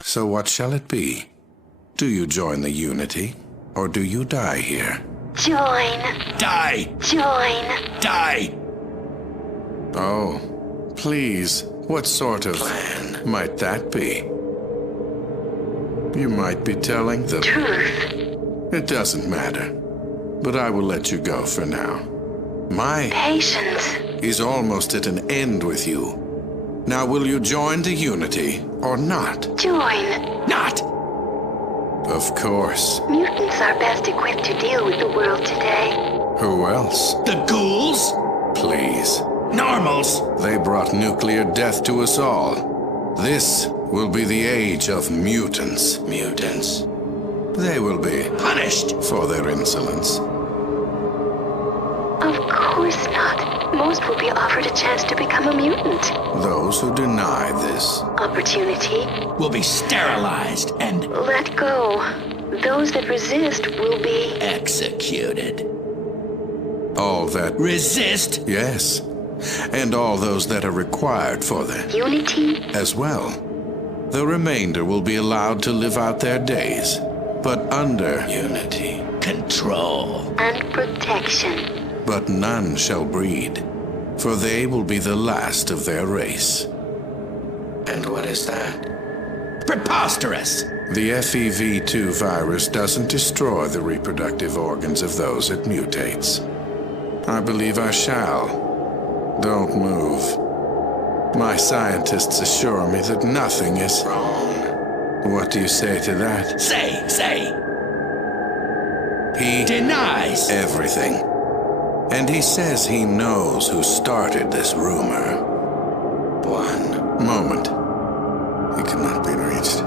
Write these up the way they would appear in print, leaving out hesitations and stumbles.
So what shall it be? Do you join the Unity, or do you die here? Join. Die! Join. Die! Oh, please, what sort of plan might that be? You might be telling the Truth. It doesn't matter, but I will let you go for now. My Patience. is almost at an end with you. Now will you join the Unity, or not? Join. Not! Of course. Mutants are best equipped to deal with the world today. Who else? The ghouls? Please. Normals? They brought nuclear death to us all. This will be the age of mutants. Mutants. They will be Punished! for their insolence. Of course not. Most will be offered a chance to become a mutant. Those who deny this. Opportunity. Will be sterilized and Let go. Those that resist will be... executed. All that. Resist? Yes. And all those that are required for the Unity. as well. The remainder will be allowed to live out their days, but under Unity. Control. And protection. But none shall breed, for they will be the last of their race. And what is that? Preposterous! The FEV2 virus doesn't destroy the reproductive organs of those it mutates. I believe I shall. Don't move. My scientists assure me that nothing is wrong. What do you say to that? Say! He Denies! everything. And he says he knows who started this rumor. One moment. He cannot be reached.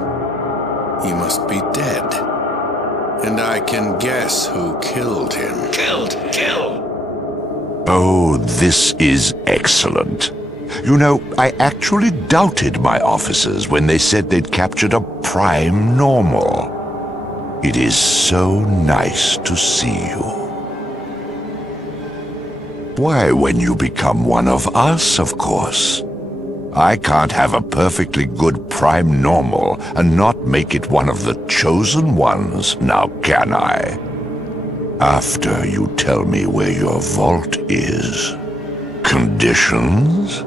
He must be dead. And I can guess who killed him. Kill! Oh, this is excellent. You know, I actually doubted my officers when they said they'd captured a prime normal. It is so nice to see you. Why, when you become one of us, of course. I can't have a perfectly good prime normal and not make it one of the chosen ones, now can I? After you tell me where your vault is. Conditions?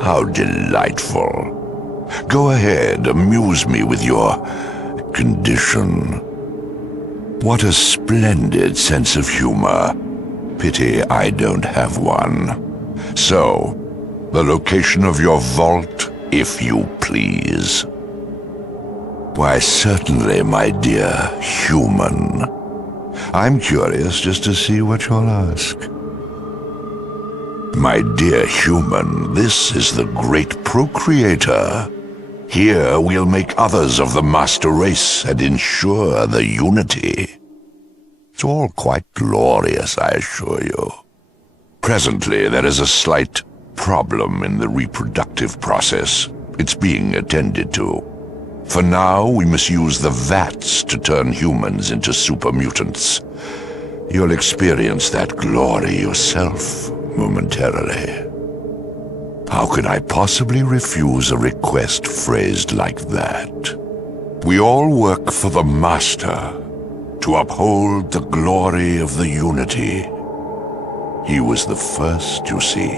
How delightful. Go ahead, amuse me with your condition. What a splendid sense of humor. Pity I don't have one. So, the location of your vault, if you please. Why, certainly, my dear human. I'm curious just to see what you'll ask. My dear human, this is the great procreator. Here we'll make others of the master race and ensure the unity. It's all quite glorious, I assure you. Presently, there is a slight problem in the reproductive process. It's being attended to. For now, we must use the vats to turn humans into super mutants. You'll experience that glory yourself momentarily. How could I possibly refuse a request phrased like that? We all work for the Master, to uphold the glory of the Unity. He was the first, you see.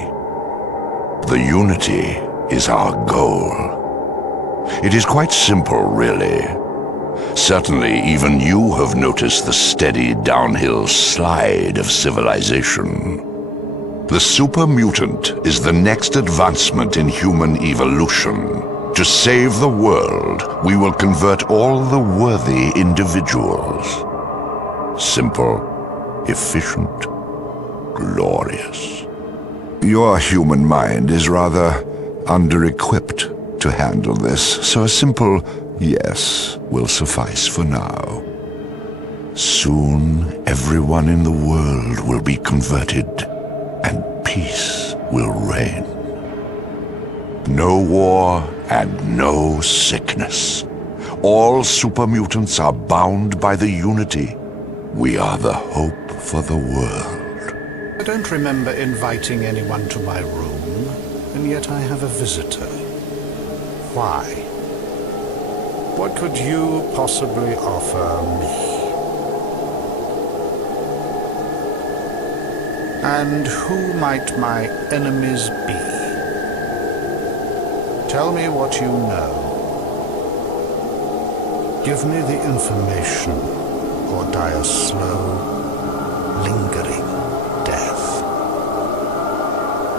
The Unity is our goal. It is quite simple, really. Certainly, even you have noticed the steady downhill slide of civilization. The super mutant is the next advancement in human evolution. To save the world, we will convert all the worthy individuals. Simple, efficient, glorious. Your human mind is rather under-equipped to handle this, so a simple yes will suffice for now. Soon, everyone in the world will be converted, and peace will reign. No war and no sickness. All super mutants are bound by the unity. We are the hope for the world. I don't remember inviting anyone to my room, and yet I have a visitor. Why? What could you possibly offer me? And who might my enemies be? Tell me what you know. Give me the information, or die a slow, lingering death.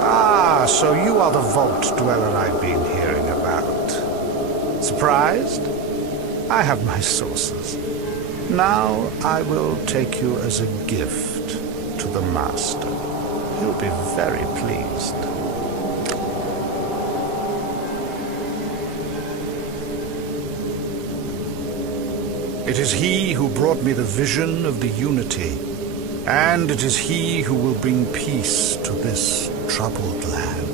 Ah, so you are the vault dweller I've been hearing about. Surprised? I have my sources. Now I will take you as a gift to the Master. He'll be very pleased. It is he who brought me the vision of the unity, and it is he who will bring peace to this troubled land.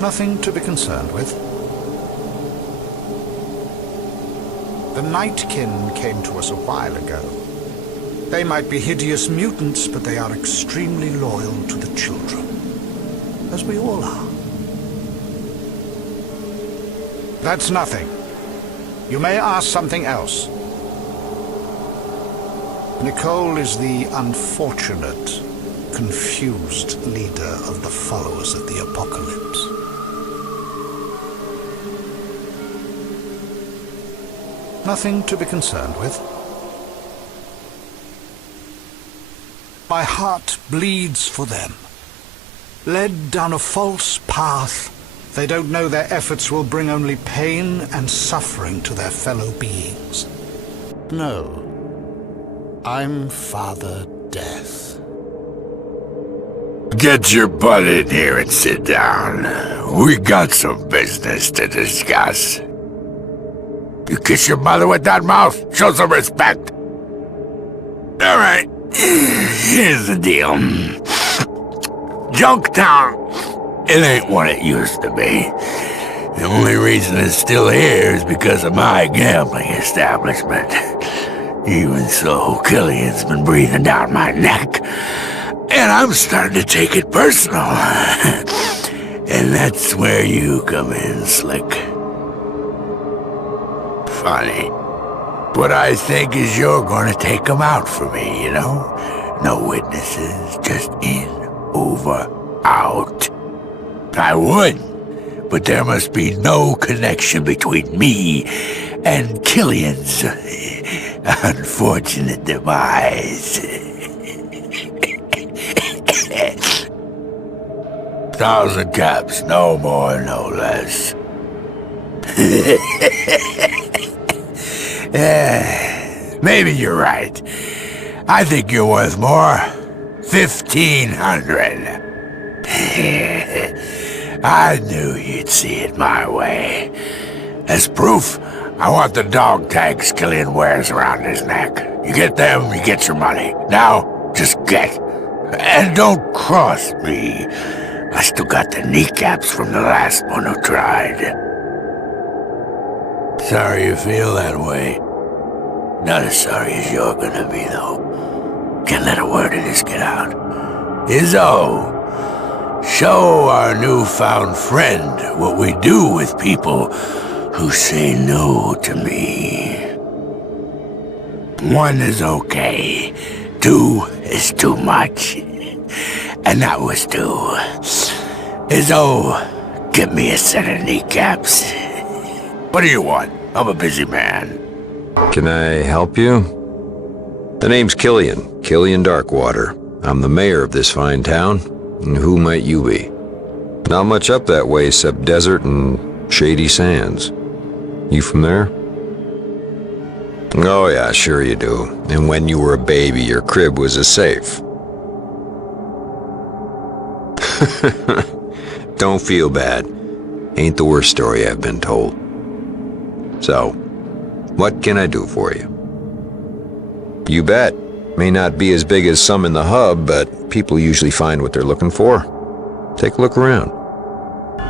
Nothing to be concerned with. The Nightkin came to us a while ago. They might be hideous mutants, but they are extremely loyal to the children, as we all are. That's nothing. You may ask something else. Nicole is the unfortunate, confused leader of the followers of the Apocalypse. Nothing to be concerned with. My heart bleeds for them. Led down a false path, they don't know their efforts will bring only pain and suffering to their fellow beings. No. I'm Father Death. Get your butt in here and sit down. We got some business to discuss. You kiss your mother with that mouth? Show some respect. All right, here's the deal. Junktown, it ain't what it used to be. The only reason it's still here is because of my gambling establishment. Even so, Killian's been breathing down my neck, and I'm starting to take it personal. And that's where you come in, Slick. Funny. But I think is you're gonna take them out for me, you know? No witnesses, just in, over, out. I would, but there must be no connection between me and Killian's unfortunate demise. 1,000 caps, no more, no less. Maybe you're right. I think you're worth more. 1,500. I knew you'd see it my way. As proof, I want the dog tags Killian wears around his neck. You get them, you get your money. Now, just get. And don't cross me. I still got the kneecaps from the last one who tried. Sorry you feel that way. Not as sorry as you're gonna be, though. Can't let a word of this get out. Izzo, show our newfound friend what we do with people who say no to me. 1 is okay. 2 is too much. And that was 2. Izzo, give me a set of kneecaps. What do you want? I'm a busy man. Can I help you? The name's Killian Darkwater. I'm the mayor of this fine town. And who might you be? Not much up that way except desert and shady sands. You from there? Oh yeah, sure you do. And when you were a baby, your crib was a safe. Don't feel bad. Ain't the worst story I've been told. So, what can I do for you? You bet. May not be as big as some in the hub, but people usually find what they're looking for. Take a look around.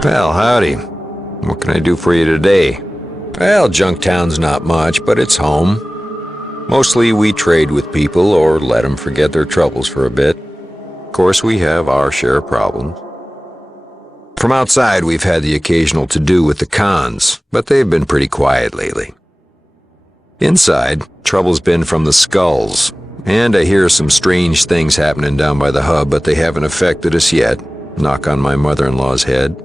Well, howdy. What can I do for you today? Well, Junktown's not much, but it's home. Mostly we trade with people or let them forget their troubles for a bit. Of course, we have our share of problems. From outside, we've had the occasional to-do with the cons, but they've been pretty quiet lately. Inside, trouble's been from the skulls, and I hear some strange things happening down by the hub, but they haven't affected us yet. Knock on my mother-in-law's head.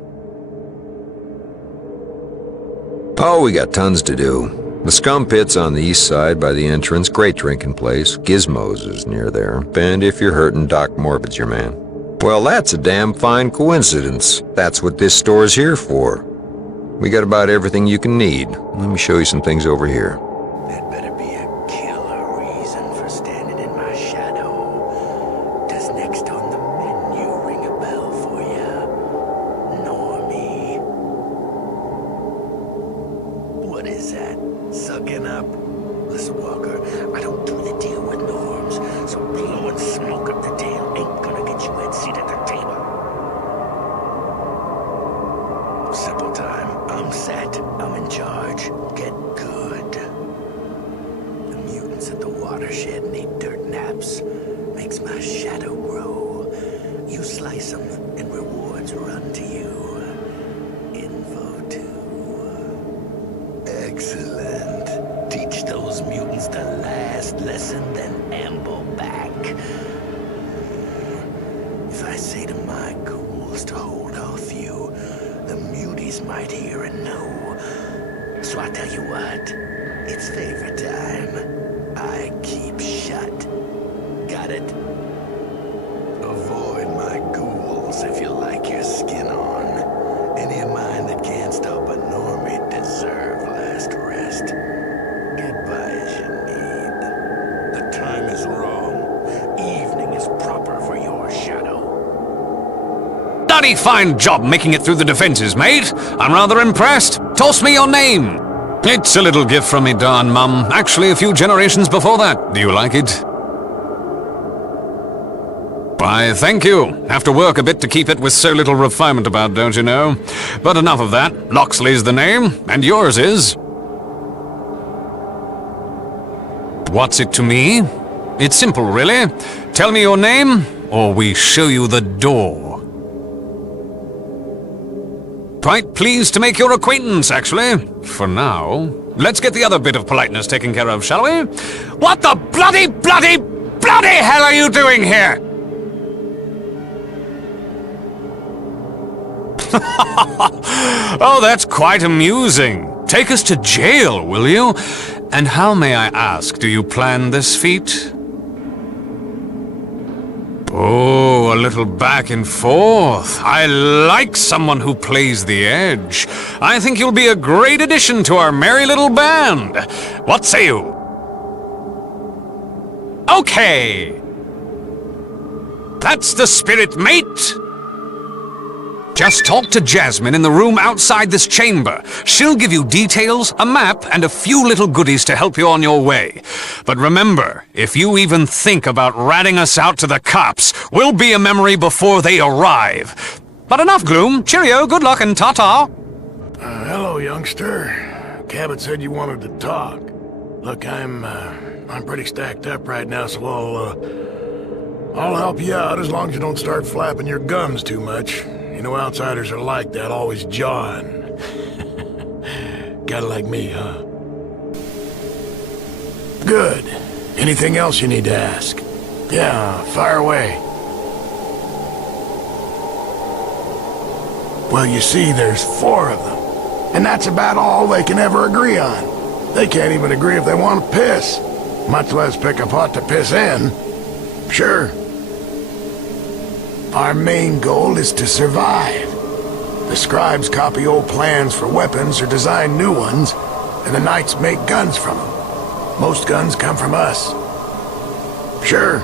Oh, we got tons to do. The Scum Pit's on the east side by the entrance. Great drinking place. Gizmo's is near there. And if you're hurting, Doc Morbid's your man. Well, that's a damn fine coincidence. That's what this store's here for. We got about everything you can need. Let me show you some things over here. That better be a killer reason for standing in my shadow. Does next on the menu ring a bell for ya, Normie? What is that? Sucking up? Listen, Walker, I don't do the deal with norms, so blowing smoke up the tail ain't gonna get you a seat at the table. Simple time. I'm set. I'm in charge. Get good. The mutants at the watershed need dirt naps. Makes my shadow grow. You slice them, and rewards run to you. Info too. Excellent. Teach those mutants the last lesson, then amble back. If I say to my ghouls to hold off you, the muties might hear and know. So I tell you what, it's favor time. I keep shut. Got it? Avoid my ghouls if you like your skin on. Any of mine that can't stop a normie deserve last rest. Get by as you need. The time is wrong. Evening is proper for your shadow. Bloody fine job making it through the defenses, mate. I'm rather impressed. Toss me your name. It's a little gift from me darn mum. Actually, a few generations before that. Do you like it? Why, thank you. Have to work a bit to keep it with so little refinement about, don't you know? But enough of that. Loxley's the name, and yours is... What's it to me? It's simple, really. Tell me your name, or we show you the door. Quite pleased to make your acquaintance, actually. For now. Let's get the other bit of politeness taken care of, shall we? What the bloody hell are you doing here? Oh, that's quite amusing. Take us to jail, will you? And how, may I ask, do you plan this feat? Oh, a little back and forth. I like someone who plays the edge. I think you'll be a great addition to our merry little band. What say you? Okay. That's the spirit, mate. Just talk to Jasmine in the room outside this chamber. She'll give you details, a map, and a few little goodies to help you on your way. But remember, if you even think about ratting us out to the cops, we'll be a memory before they arrive. But enough gloom. Cheerio, good luck, and ta-ta. Hello, youngster. Cabot said you wanted to talk. Look, I'm pretty stacked up right now, so I'll help you out as long as you don't start flapping your gums too much. You know, outsiders are like that, always jawing. Kinda like me, huh? Good. Anything else you need to ask? Yeah, fire away. Well, you see, there's 4 of them. And that's about all they can ever agree on. They can't even agree if they want to piss, much less pick a pot to piss in. Sure. Our main goal is to survive. The scribes copy old plans for weapons or design new ones, and the knights make guns from them. Most guns come from us. Sure.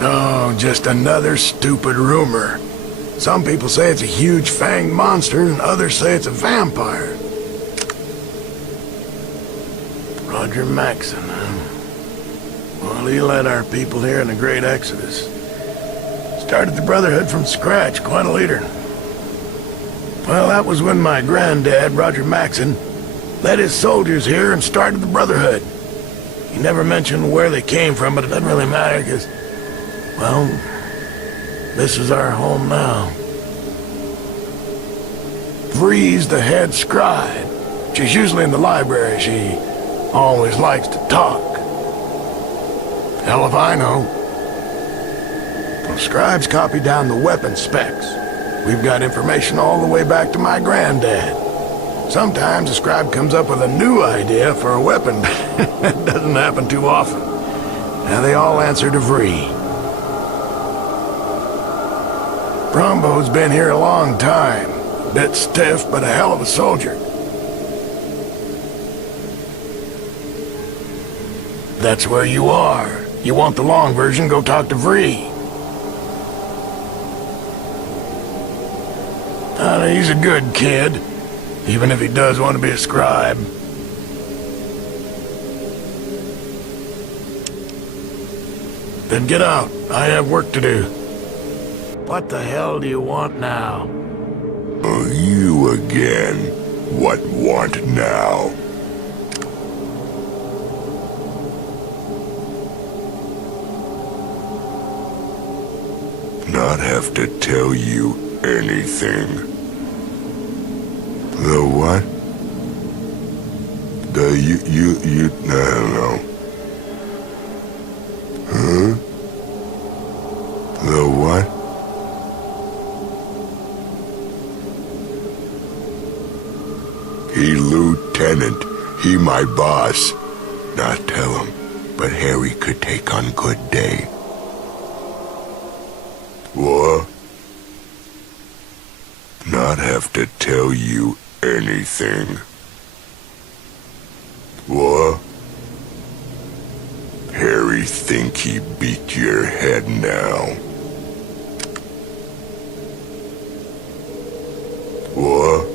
Oh, just another stupid rumor. Some people say it's a huge fanged monster, and others say it's a vampire. Roger Maxson, huh? Well, he led our people here in the Great Exodus. Started the Brotherhood from scratch, quite a leader. Well, that was when my granddad, Roger Maxson, led his soldiers here and started the Brotherhood. He never mentioned where they came from, but it doesn't really matter, because, well, this is our home now. Vree's the head scribe. She's usually in the library. She always likes to talk. Hell if I know. The scribes copy down the weapon specs. We've got information all the way back to my granddad. Sometimes a scribe comes up with a new idea for a weapon. It doesn't happen too often. Now they all answer to Vree. Brombo's been here a long time. Bit stiff, but a hell of a soldier. That's where you are. You want the long version, go talk to Vree. He's a good kid, even if he does want to be a scribe. Then get out. I have work to do. What the hell do you want now? You again. What want now? Not have to tell you anything. The what? The you, I don't know. Huh? The what? He lieutenant. He my boss. Not tell him, but Harry could take on good day. What? Not have to tell you anything. What? Harry think he beat your head now. What?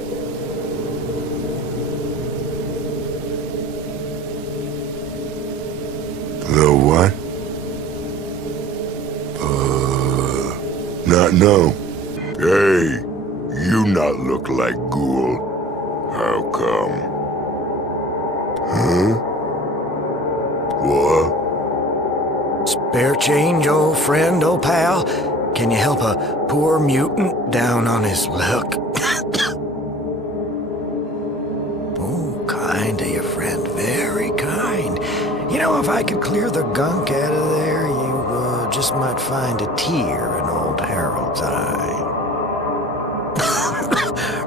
The what? Not know. Hey, you not look like Ghoul. How come? Huh? What? Spare change, old friend, old pal? Can you help a poor mutant down on his luck? Oh, kind of your friend, very kind. You know, if I could clear the gunk out of there, you just might find a tear in old Harold's eye.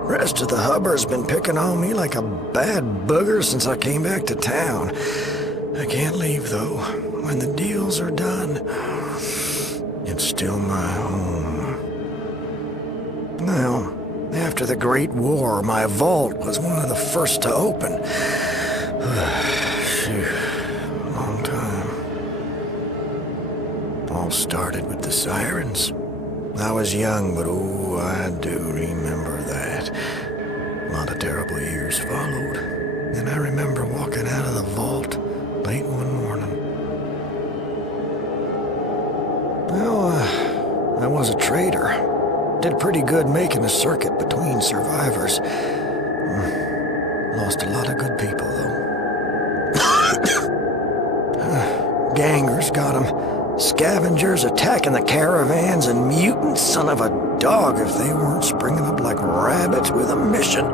Rest of the hubber's been picking on me like a bad booger since I came back to town. I can't leave, though. When the deals are done, it's still my home. Now, after the Great War, my vault was one of the first to open. Phew, long time. All started with the sirens. I was young, but oh, I do remember that. A lot of terrible years followed. And I remember walking out of the vault late one morning. Well, I was a trader. Did pretty good making a circuit between survivors. Lost a lot of good people, though. Gangers got 'em. Scavengers attacking the caravans, and mutant son of a dog if they weren't springing up like rabbits with a mission.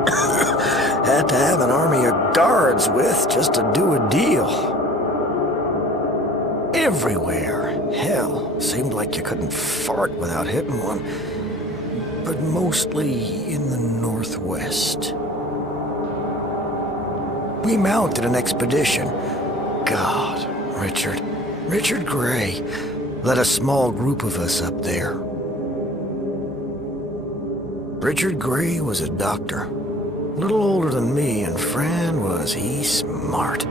Had to have an army of guards with just to do a deal. Everywhere. Hell, seemed like you couldn't fart without hitting one. But mostly in the Northwest. We mounted an expedition. God, Richard Gray led a small group of us up there. Richard Gray was a doctor, a little older than me, and Fran was he smart.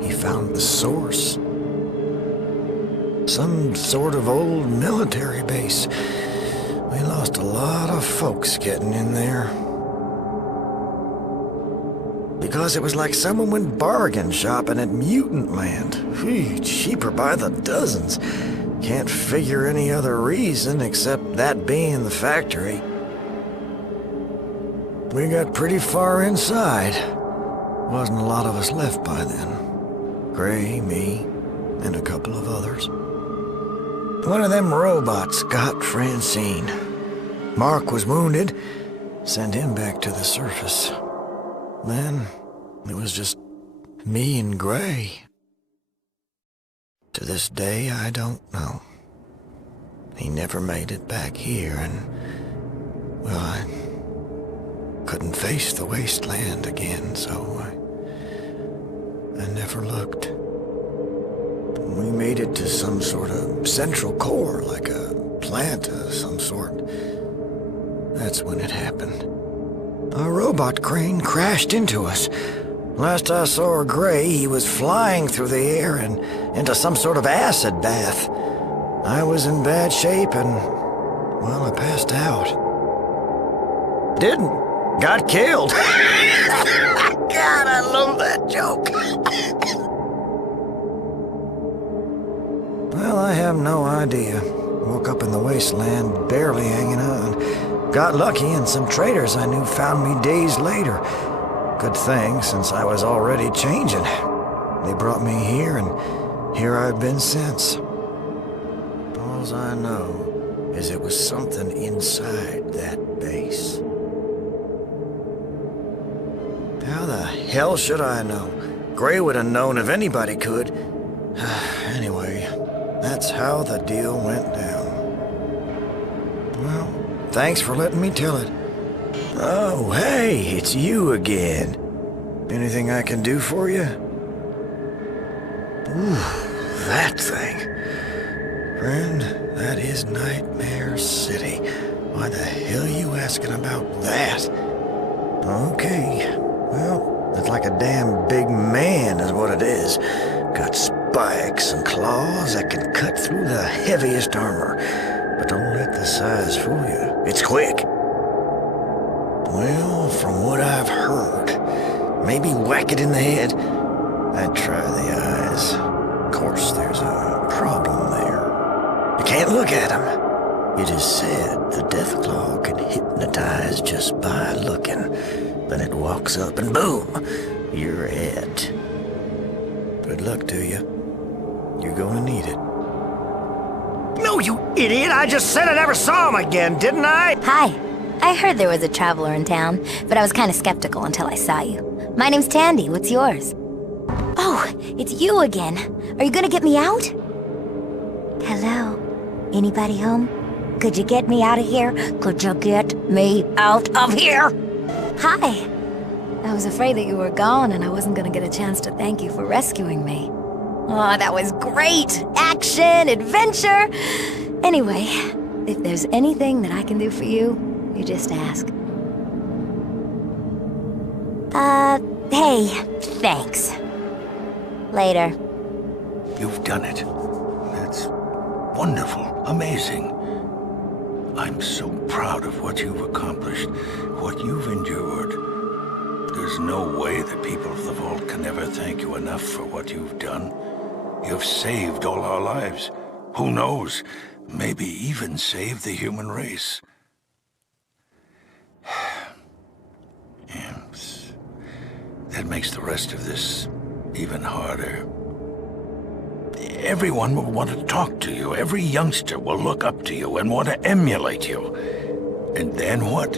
He found the source. Some sort of old military base. We lost a lot of folks getting in there. Because it was like someone went bargain shopping at Mutant Land. Phew, cheaper by the dozens. Can't figure any other reason except that being the factory. We got pretty far inside. Wasn't a lot of us left by then. Gray, me, and a couple of others. One of them robots got Francine. Mark was wounded. Sent him back to the surface. Then, it was just me and Gray. To this day, I don't know. He never made it back here, and, well, I couldn't face the wasteland again, so I never looked. We made it to some sort of central core, like a plant of some sort. That's when it happened. A robot crane crashed into us. Last I saw Gray, he was flying through the air and into some sort of acid bath. I was in bad shape and, well, I passed out. Didn't. Got killed. God, I love that joke. Well, I have no idea. Woke up in the wasteland, barely hanging on. Got lucky and some traders I knew found me days later. Good thing, since I was already changing. They brought me here, and here I've been since. All I know is it was something inside that base. How the hell should I know? Gray would have known if anybody could. Anyway, that's how the deal went down. Well, thanks for letting me tell it. Oh, hey, it's you again. Anything I can do for you? Ooh, that thing. Friend, that is Nightmare City. Why the hell are you asking about that? Okay, well, it's like a damn big man is what it is. Got spikes and claws that can cut through the heaviest armor. But don't let the size fool you. It's quick. Well, from what I've heard, maybe whack it in the head. I'd try the eyes. Of course, there's a problem there. You can't look at him. It is said the Deathclaw can hypnotize just by looking. Then it walks up and boom, you're it. Good luck to you. You're gonna need it. No, you idiot! I just said I never saw him again, didn't I? Hi. I heard there was a traveler in town, but I was kind of skeptical until I saw you. My name's Tandy. What's yours? Oh, it's you again. Are you gonna get me out? Hello? Anybody home? Could you get me out of here? Could you get me out of here? Hi. I was afraid that you were gone and I wasn't gonna get a chance to thank you for rescuing me. Oh, that was great! Action, adventure! Anyway, if there's anything that I can do for you, you just ask. Hey, thanks. Later. You've done it. That's wonderful, amazing. I'm so proud of what you've accomplished, what you've endured. There's no way the people of the Vault can ever thank you enough for what you've done. You've saved all our lives. Who knows? Maybe even saved the human race. Yes. That makes the rest of this even harder. Everyone will want to talk to you. Every youngster will look up to you and want to emulate you. And then what?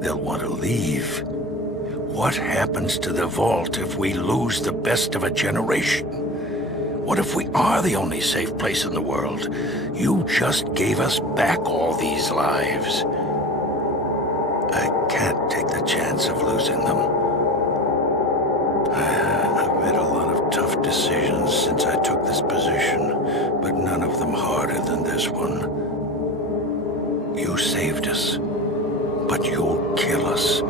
They'll want to leave. What happens to the Vault if we lose the best of a generation? What if we are the only safe place in the world? You just gave us back all these lives. I can't take the chance of losing them. I've made a lot of tough decisions since I took this position, but none of them harder than this one. You saved us, but you'll kill us.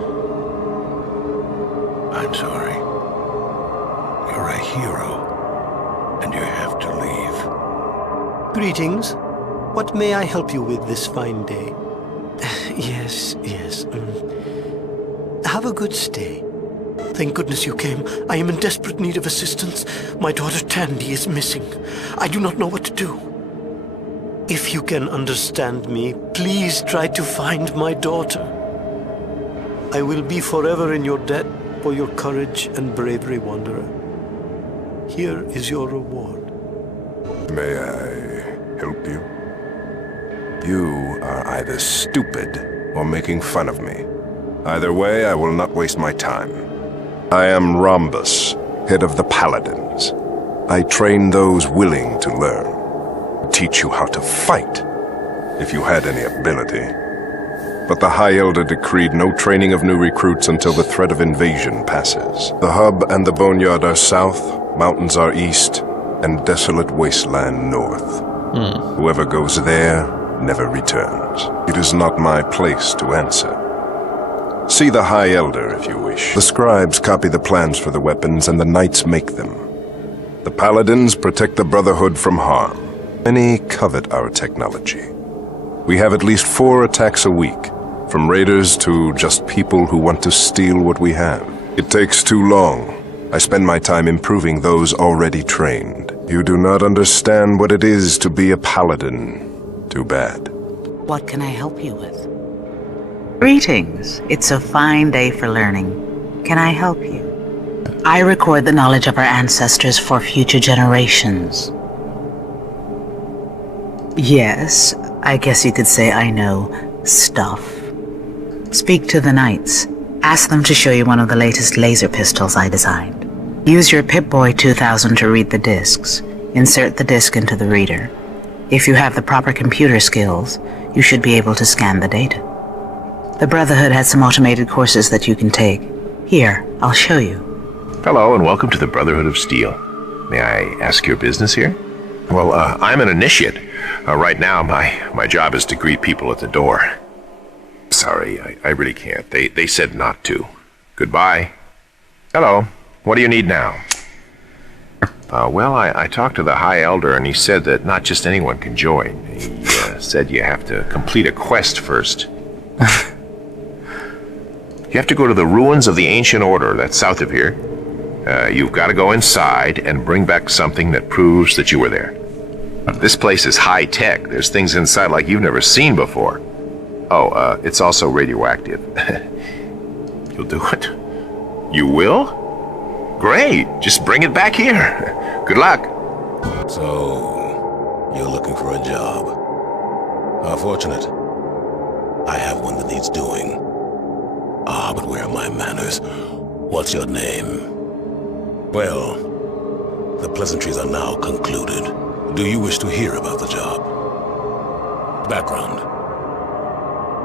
I'm sorry. You're a hero, and you have to leave. Greetings. What may I help you with this fine day? Yes. Have a good stay. Thank goodness you came. I am in desperate need of assistance. My daughter Tandy is missing. I do not know what to do. If you can understand me, please try to find my daughter. I will be forever in your debt for your courage and bravery, Wanderer. Here is your reward. May I help you? You are either stupid or making fun of me. Either way, I will not waste my time. I am Rhombus, head of the Paladins. I train those willing to learn. Teach you how to fight, if you had any ability. But the High Elder decreed no training of new recruits until the threat of invasion passes. The hub and the boneyard are south, mountains are east, and desolate wasteland north. Whoever goes there never returns. It is not my place to answer. See the High Elder if you wish. The scribes copy the plans for the weapons and the knights make them. The Paladins protect the Brotherhood from harm. Many covet our technology. We have at least 4 attacks a week, from raiders to just people who want to steal what we have. It takes too long. I spend my time improving those already trained. You do not understand what it is to be a Paladin. Too bad. What can I help you with? Greetings. It's a fine day for learning. Can I help you? I record the knowledge of our ancestors for future generations. Yes, I guess you could say I know stuff. Speak to the knights. Ask them to show you one of the latest laser pistols I designed. Use your Pip-Boy 2000 to read the discs. Insert the disc into the reader. If you have the proper computer skills, you should be able to scan the data. The Brotherhood has some automated courses that you can take. Here, I'll show you. Hello, and welcome to the Brotherhood of Steel. May I ask your business here? Well, I'm an initiate. Right now, my job is to greet people at the door. Sorry, I really can't. They said not to. Goodbye. Hello. What do you need now? Well, I talked to the High Elder, and he said that not just anyone can join. He said you have to complete a quest first. You have to go to the ruins of the Ancient Order, that's south of here. You've got to go inside and bring back something that proves that you were there. This place is high-tech. There's things inside like you've never seen before. Oh, it's also radioactive. You'll do it? You will? Great. Just bring it back here. Good luck. So, you're looking for a job. How fortunate. I have one that needs doing. Ah, but where are my manners? What's your name? Well, the pleasantries are now concluded. Do you wish to hear about the job? Background.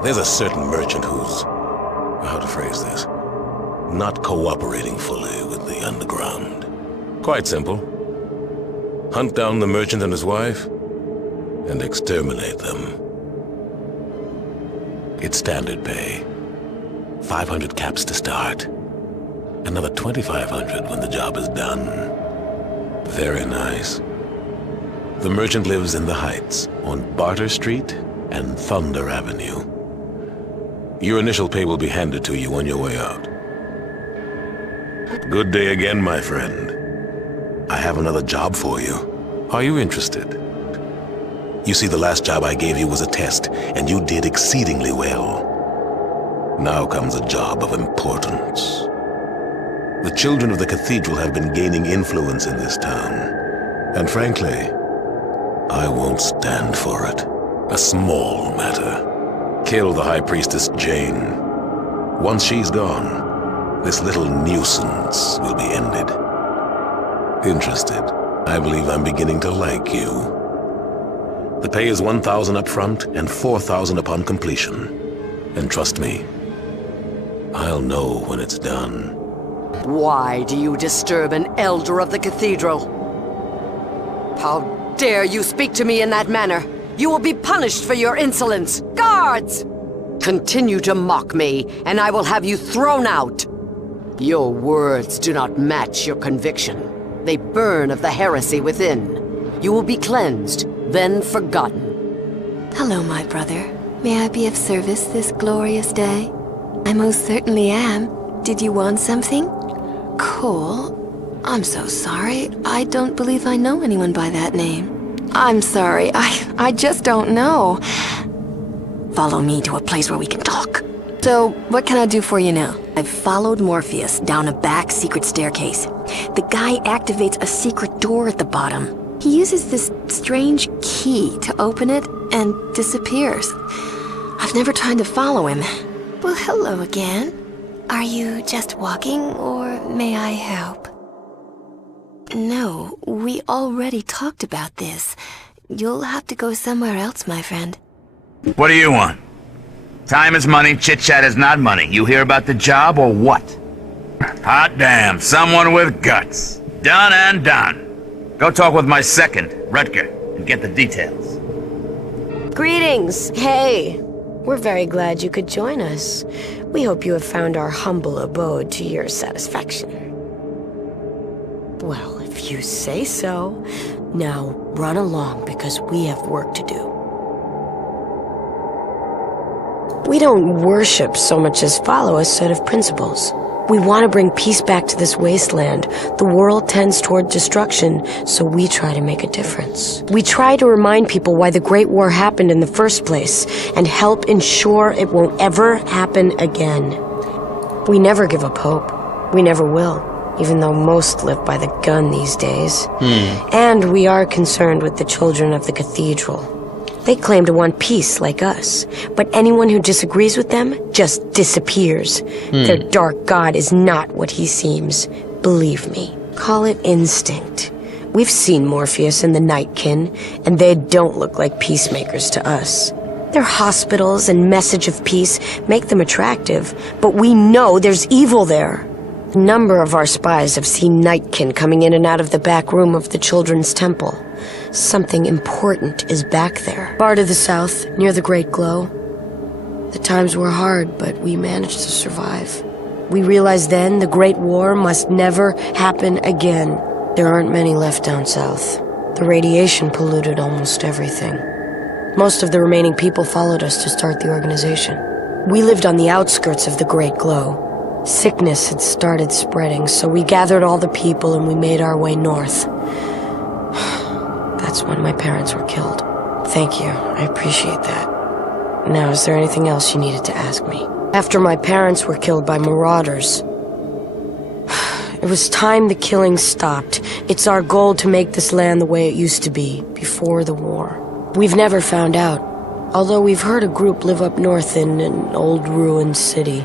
There's a certain merchant who's, how to phrase this, not cooperating fully with the underground. Quite simple. Hunt down the merchant and his wife, and exterminate them. It's standard pay. 500 caps to start. Another 2,500 when the job is done. Very nice. The merchant lives in the Heights, on Barter Street and Thunder Avenue. Your initial pay will be handed to you on your way out. Good day again, my friend. I have another job for you. Are you interested? You see, the last job I gave you was a test, and you did exceedingly well. Now comes a job of importance. The children of the cathedral have been gaining influence in this town. And frankly, I won't stand for it. A small matter. Kill the High Priestess Jane. Once she's gone, this little nuisance will be ended. Interested? I believe I'm beginning to like you. The pay is 1,000 up front and 4,000 upon completion. And trust me, I'll know when it's done. Why do you disturb an elder of the cathedral? How dare you speak to me in that manner? You will be punished for your insolence. Guards! Continue to mock me, and I will have you thrown out. Your words do not match your conviction. They burn of the heresy within. You will be cleansed, then forgotten. Hello, my brother. May I be of service this glorious day? I most certainly am. Did you want something? Cool. I'm so sorry. I don't believe I know anyone by that name. I'm sorry. I just don't know. Follow me to a place where we can talk. So, what can I do for you now? I've followed Morpheus down a back secret staircase. The guy activates a secret door at the bottom. He uses this strange key to open it and disappears. I've never tried to follow him. Well, hello again. Are you just walking, or may I help? No, we already talked about this. You'll have to go somewhere else, my friend. What do you want? Time is money, chit-chat is not money. You hear about the job or what? Hot damn, someone with guts. Done and done. Go talk with my second, Rutger, and get the details. Greetings! Hey! We're very glad you could join us. We hope you have found our humble abode to your satisfaction. Well, if you say so. Now, run along, because we have work to do. We don't worship so much as follow a set of principles. We want to bring peace back to this wasteland. The world tends toward destruction, so we try to make a difference. We try to remind people why the Great War happened in the first place, and help ensure it won't ever happen again. We never give up hope. We never will, even though most live by the gun these days. And we are concerned with the children of the cathedral. They claim to want peace like us, but anyone who disagrees with them just disappears. Their dark god is not what he seems. Believe me. Call it instinct. We've seen Morpheus and the Nightkin, and they don't look like peacemakers to us. Their hospitals and message of peace make them attractive, but we know there's evil there. A number of our spies have seen Nightkin coming in and out of the back room of the Children's Temple. Something important is back there. Far to the south, near the Great Glow. The times were hard, but we managed to survive. We realized then the Great War must never happen again. There aren't many left down south. The radiation polluted almost everything. Most of the remaining people followed us to start the organization. We lived on the outskirts of the Great Glow. Sickness had started spreading, so we gathered all the people and we made our way north. That's when my parents were killed. Thank you. I appreciate that. Now, is there anything else you needed to ask me? After my parents were killed by marauders, it was time the killing stopped. It's our goal to make this land the way it used to be, before the war. We've never found out, although we've heard a group live up north in an old ruined city.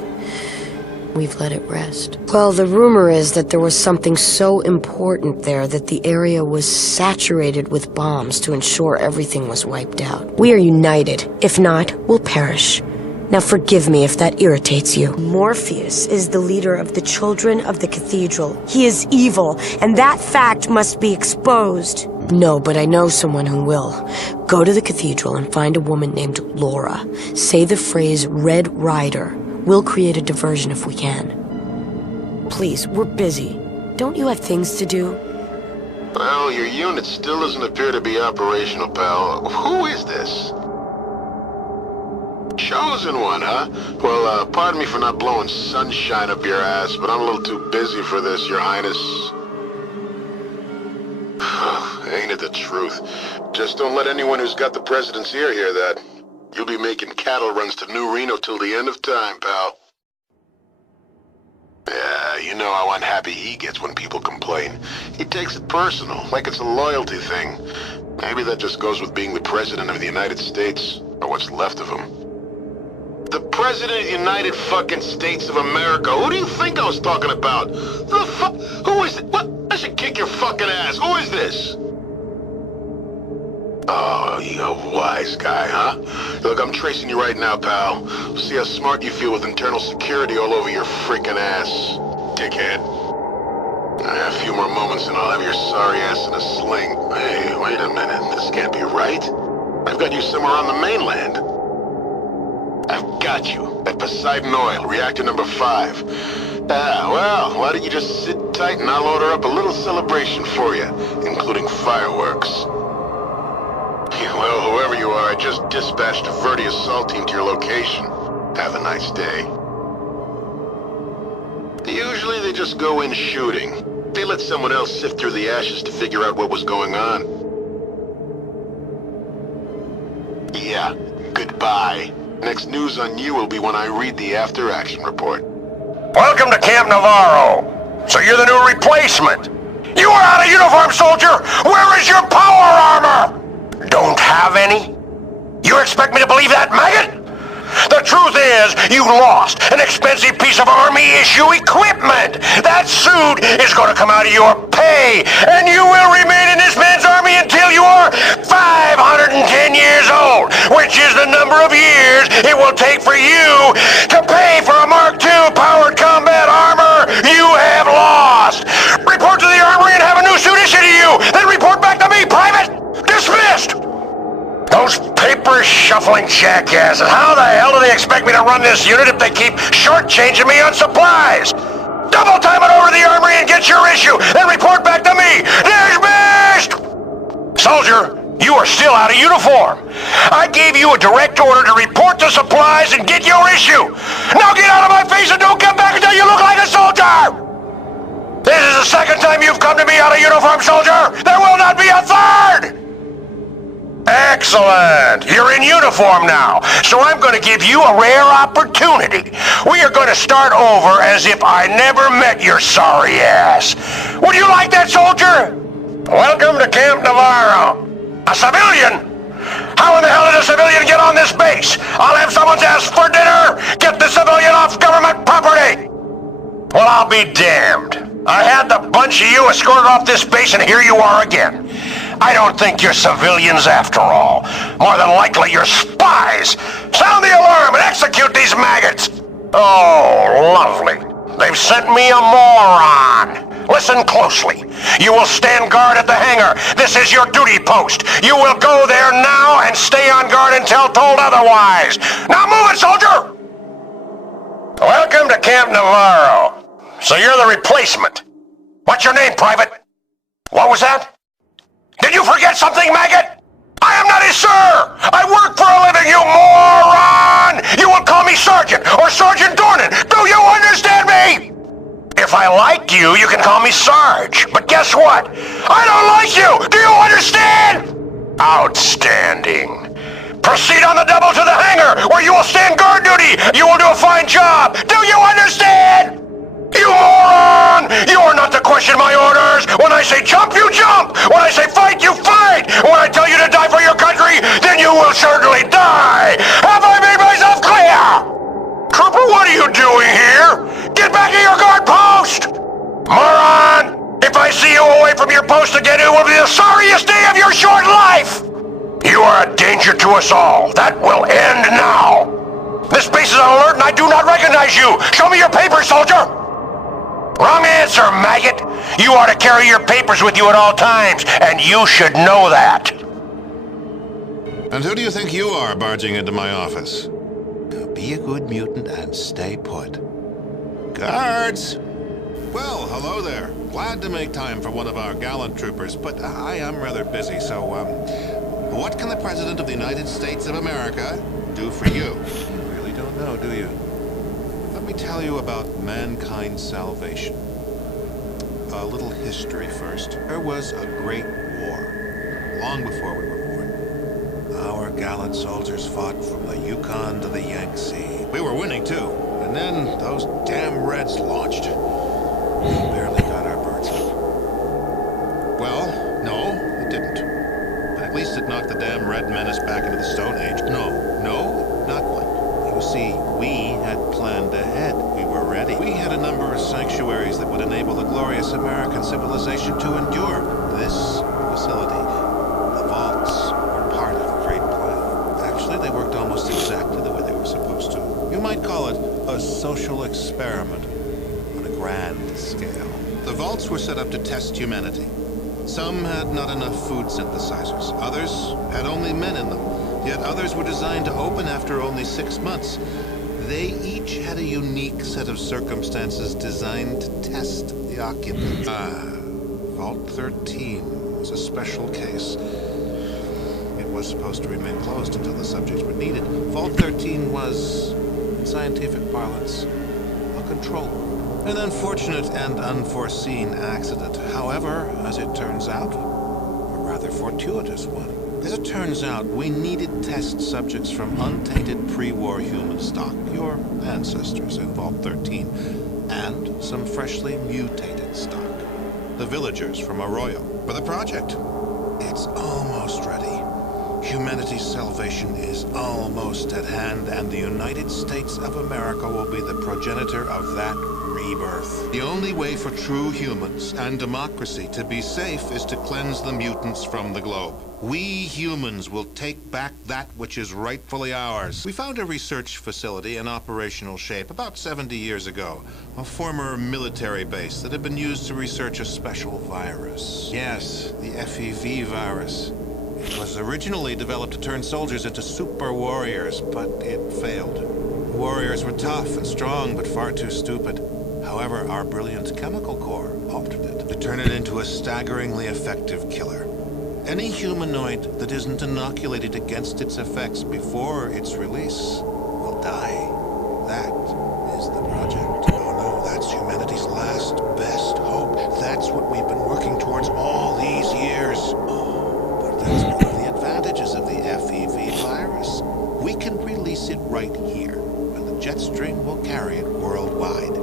We've let it rest. Well, the rumor is that there was something so important there that the area was saturated with bombs to ensure everything was wiped out. We are united. If not, we'll perish. Now forgive me if that irritates you. Morpheus is the leader of the Children of the Cathedral. He is evil, and that fact must be exposed. No, but I know someone who will. Go to the cathedral and find a woman named Laura. Say the phrase Red Rider. We'll create a diversion if we can. Please, we're busy. Don't you have things to do? Well, your unit still doesn't appear to be operational, pal. Who is this? Chosen one, huh? Well, pardon me for not blowing sunshine up your ass, but I'm a little too busy for this, Your Highness. Ain't it the truth? Just don't let anyone who's got the President's ear hear that. You'll be making cattle runs to New Reno till the end of time, pal. Yeah, you know how unhappy he gets when people complain. He takes it personal, like it's a loyalty thing. Maybe that just goes with being the President of the United States, or what's left of him. The President of the United fucking States of America. Who do you think I was talking about? The fuck? Who is it? What? I should kick your fucking ass. Who is this? Oh, you a wise guy, huh? Look, I'm tracing you right now, pal. See how smart you feel with internal security all over your freaking ass, dickhead. A few more moments and I'll have your sorry ass in a sling. Hey, wait a minute. This can't be right. I've got you somewhere on the mainland. I've got you at Poseidon Oil, reactor number 5. Well, why don't you just sit tight and I'll order up a little celebration for you, including fireworks. Well, whoever you are, I just dispatched a Verdi assault team to your location. Have a nice day. Usually they just go in shooting. They let someone else sift through the ashes to figure out what was going on. Yeah, goodbye. Next news on you will be when I read the after-action report. Welcome to Camp Navarro. So you're the new replacement. You are out of uniform, soldier! Where is your power armor? Don't have any? You expect me to believe that, maggot? The truth is, you lost an expensive piece of Army-issue equipment. That suit is going to come out of your pay, and you will remain in this man's army until you are 510 years old, which is the number of years it will take for you to pay for a Mark II powered combat armor you have lost. Report to the armory and have a new suit issued to you, then report back to me, Private! Dismissed! Those paper-shuffling jackasses, how the hell do they expect me to run this unit if they keep shortchanging me on supplies? Double time it over to the armory and get your issue, then report back to me! Dismissed! Soldier, you are still out of uniform. I gave you a direct order to report to supplies and get your issue. Now get out of my face and don't come back until you look like a soldier! This is the second time you've come to me out of uniform, soldier! There will not be a third! Excellent! You're in uniform now, so I'm going to give you a rare opportunity. We are going to start over as if I never met your sorry ass. Would you like that, soldier? Welcome to Camp Navarro. A civilian? How in the hell did a civilian get on this base? I'll have someone's ass for dinner! Get the civilian off government property! Well, I'll be damned. I had the bunch of you escorted off this base, and here you are again. I don't think you're civilians after all. More than likely you're spies. Sound the alarm and execute these maggots. Oh, lovely. They've sent me a moron. Listen closely. You will stand guard at the hangar. This is your duty post. You will go there now and stay on guard until told otherwise. Now move it, soldier! Welcome to Camp Navarro. So you're the replacement. What's your name, Private? What was that? Did you forget something, maggot? I am not his sir! I work for a living, you moron! You will call me Sergeant or Sergeant Dornan. Do you understand me? If I like you, you can call me Sarge. But guess what? I don't like you! Do you understand? Outstanding. Proceed on the double to the hangar, where you will stand guard duty. You will do a fine job. Do you understand? You moron! You are not to question my orders! When I say jump, you jump! When I say fight, you fight! When I tell you to die for your country, then you will certainly die! Have I made myself clear? Trooper, what are you doing here? Get back to your guard post! Moron! If I see you away from your post again, it will be the sorriest day of your short life! You are a danger to us all. That will end now! This base is on alert and I do not recognize you! Show me your papers, soldier! Wrong answer, maggot! You ought to carry your papers with you at all times, and you should know that. And who do you think you are barging into my office? Be a good mutant and stay put. Guards! Well, hello there. Glad to make time for one of our gallant troopers, but I am rather busy, so, what can the President of the United States of America do for you? You really don't know, do you? Let me tell you about mankind's salvation. A little history first. There was a great war, long before we were born. Our gallant soldiers fought from the Yukon to the Yangtze. We were winning, too. And then those damn Reds launched. We barely got our birds up. Well, no, it didn't. But at least it knocked the damn Red Menace back into the Stone Age. No, not one. You see, we had planned ahead. We were ready. We had a number of sanctuaries that would enable the glorious American civilization to endure. This facility, the vaults, were part of a great plan. Actually, they worked almost exactly the way they were supposed to. You might call it a social experiment on a grand scale. The vaults were set up to test humanity. Some had not enough food synthesizers. Others had only men in them. Yet others were designed to open after only 6 months. They each had a unique set of circumstances designed to test the occupants. Vault 13 was a special case. It was supposed to remain closed until the subjects were needed. Vault 13 was, in scientific parlance, a control room. An unfortunate and unforeseen accident. However, as it turns out, a rather fortuitous one. As it turns out, we needed test subjects from untainted pre-war human stock, your ancestors in Vault 13, and some freshly mutated stock, the villagers from Arroyo. For the project, it's almost ready. Humanity's salvation is almost at hand, and the United States of America will be the progenitor of that rebirth. The only way for true humans and democracy to be safe is to cleanse the mutants from the globe. We humans will take back that which is rightfully ours. We found a research facility in operational shape about 70 years ago. A former military base that had been used to research a special virus. Yes, the FEV virus. It was originally developed to turn soldiers into super warriors, but it failed. Warriors were tough and strong, but far too stupid. However, our brilliant chemical corps altered it to turn it into a staggeringly effective killer. Any humanoid that isn't inoculated against its effects before its release will die. That is the project. Oh no, that's humanity's last, best hope. That's what we've been working towards all these years. Oh, but that's one of the advantages of the FEV virus. We can release it right here, and the jet stream will carry it worldwide.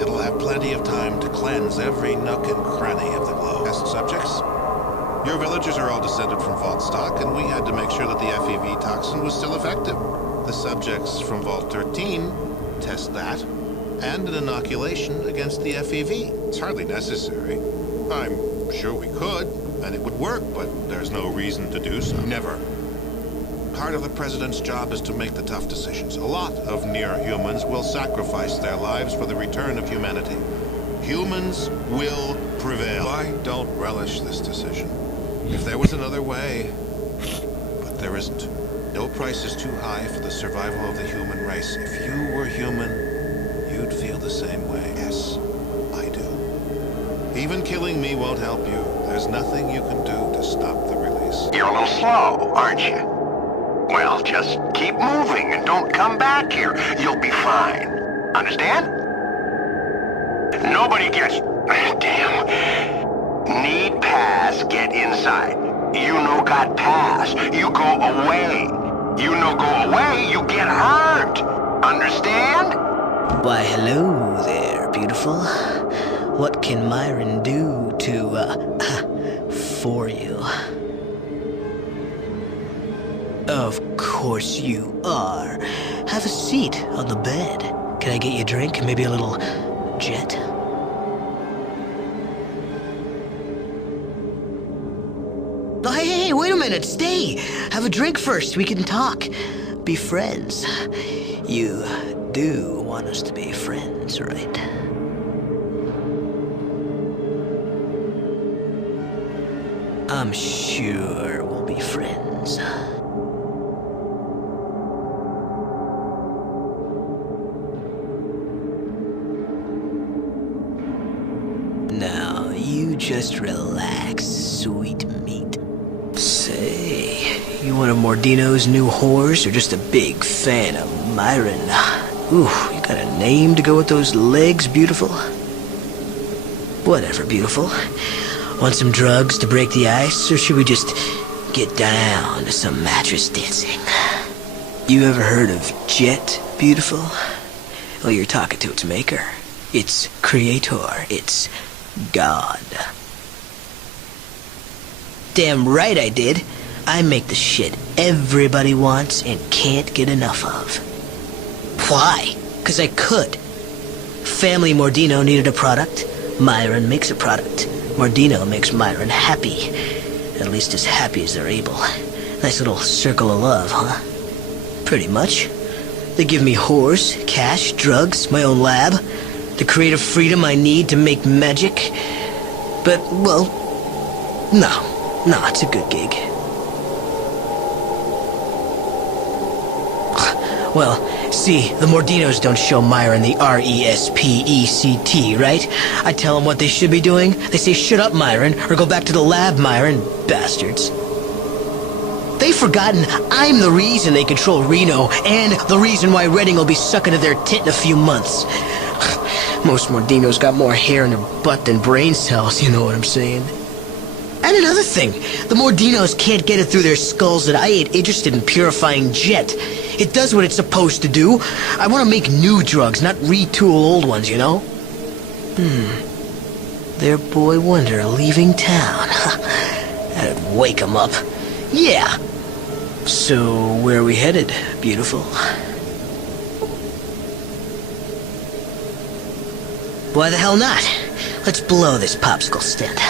It'll have plenty of time to cleanse every nook and cranny of the globe. Test subjects? Your villagers are all descended from Vault stock, and we had to make sure that the FEV toxin was still effective. The subjects from Vault 13 test that, and an inoculation against the FEV. It's hardly necessary. I'm sure we could, and it would work, but there's no reason to do so. Never. Part of the president's job is to make the tough decisions. A lot of near-humans will sacrifice their lives for the return of humanity. Humans will prevail. I don't relish this decision. If there was another way, but there isn't. No price is too high for the survival of the human race. If you were human, you'd feel the same way. Yes, I do. Even killing me won't help you. There's nothing you can do to stop the release. You're a little slow, aren't you? Well, just keep moving and don't come back here. You'll be fine. Understand? Nobody gets... Damn. Need pass, get inside. You no got pass. You go away. You no go away, you get hurt. Understand? Why, hello there, beautiful. What can Myron do for you? Of course you are. Have a seat on the bed. Can I get you a drink? Maybe a little jet? Oh, hey, wait a minute. Stay. Have a drink first. We can talk. Be friends. You do want us to be friends, right? I'm sure we'll be friends. Now, you just relax, sweet meat. Say, you one of Mordino's new whores, or just a big fan of Myron? Ooh, you got a name to go with those legs, beautiful? Whatever, beautiful. Want some drugs to break the ice, or should we just get down to some mattress dancing? You ever heard of Jet, beautiful? Well, you're talking to its maker. Its creator. Its God. Damn right I did. I make the shit everybody wants and can't get enough of. Why? 'Cause I could. Family Mordino needed a product. Myron makes a product. Mordino makes Myron happy. At least as happy as they're able. Nice little circle of love, huh? Pretty much. They give me whores, cash, drugs, my own lab. The creative freedom I need to make magic. But, well, no, it's a good gig. Well, see, the Mordinos don't show Myron the R-E-S-P-E-C-T, right? I tell them what they should be doing. They say, shut up, Myron, or go back to the lab, Myron, bastards. They forgotten I'm the reason they control Reno, and the reason why Redding will be sucking to their tit in a few months. Most Mordinos got more hair in their butt than brain cells, you know what I'm saying? And another thing, the Mordinos can't get it through their skulls that I ain't interested in purifying Jet. It does what it's supposed to do. I want to make new drugs, not retool old ones, you know? Their boy Wonder leaving town. That'd wake him up. Yeah. So, where are we headed, beautiful? Why the hell not? Let's blow this popsicle stand.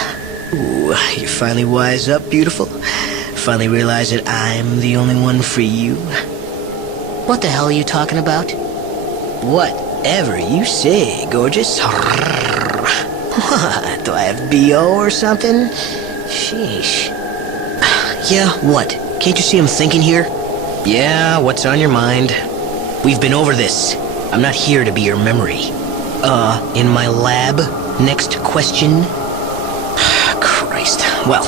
Ooh, you finally wise up, beautiful? Finally realize that I'm the only one for you? What the hell are you talking about? Whatever you say, gorgeous. What, do I have B.O. or something? Sheesh. Yeah, what? Can't you see I'm thinking here? Yeah, what's on your mind? We've been over this. I'm not here to be your memory. In my lab? Next question? Christ. Well,